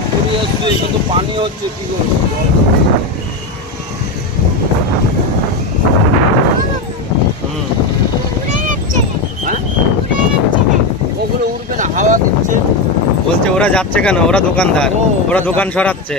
পুরী আসছে এখানে তো পানি হচ্ছে কি করব? হুম। হ্যাঁ? ওগুলো উঠবে না হাওয়া দিচ্ছে। বলছে ওরা যাচ্ছে কেন? ওরা দোকানদার। ওরা দোকান সরাচ্ছে।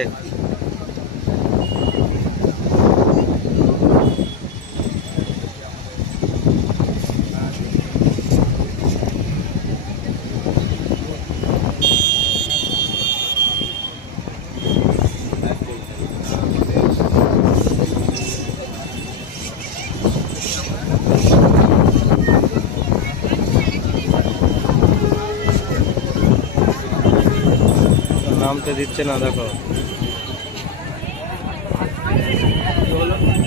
নামতে দিচ্ছে না, দেখো।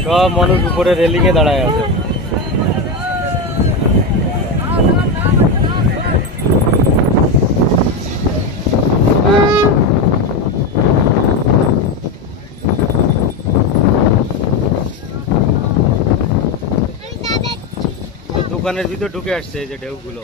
সব মানুষ উপরে রেলিং এ দাঁড়ায় আছে। দোকানের ভিতর ঢুকে আসছে এই যে ঢেউগুলো।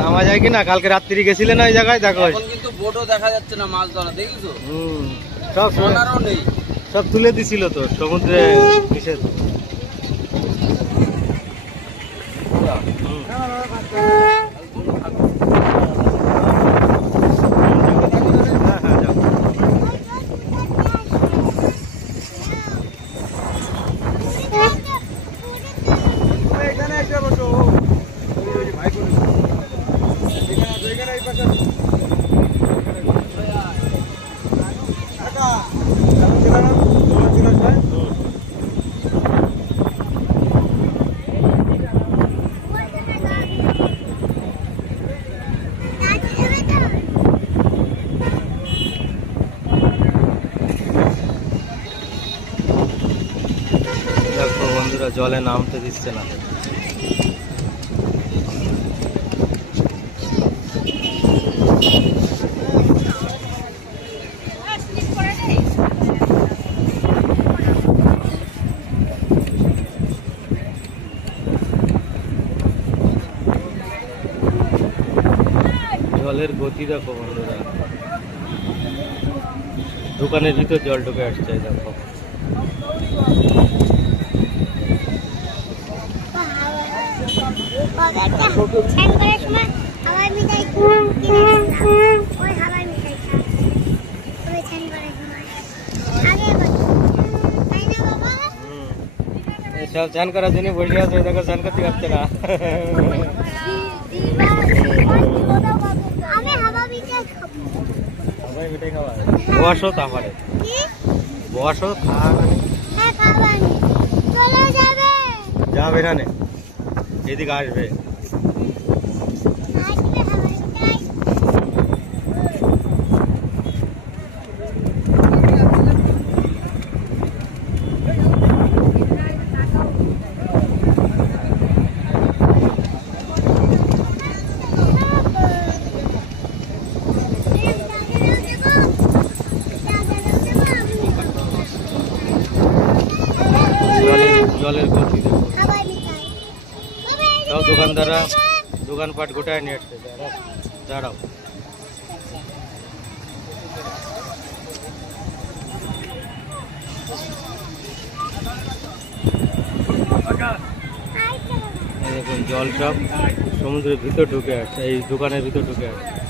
নামা যায় কি না কালকে রাত্রি গেছিলে না ওই জায়গায়? দেখো। কিন্তু বোটও দেখা যাচ্ছে না মাছ ধরা দেখেছ? হুম সব সোনারও নেই। সব তুলে দিছিল তো সমুদ্রে বিশেষ হুম। বন্ধুরা জলে নামতে দিচ্ছে না। জলের গতি দেখো বন্ধুরা। দোকানের ভিতর জল ঢুকে আসছে দেখো। সব চান করার জন্য বসে আছে দেখো চান করতে পারছে না। বসো তাহলে বসো যাবে। না এদিকে আসবে হাওয়াই মিঠাই জলের জলের গতি দেখো হাওয়াই মিঠাই সব দোকানদাররা। দোকানপাট গোটায় নিয়ে আসছে দাঁড়াও। জল সব সমুদ্রের ভিতর ঢুকে আসছে এই দোকানের ভিতর ঢুকে আসছে।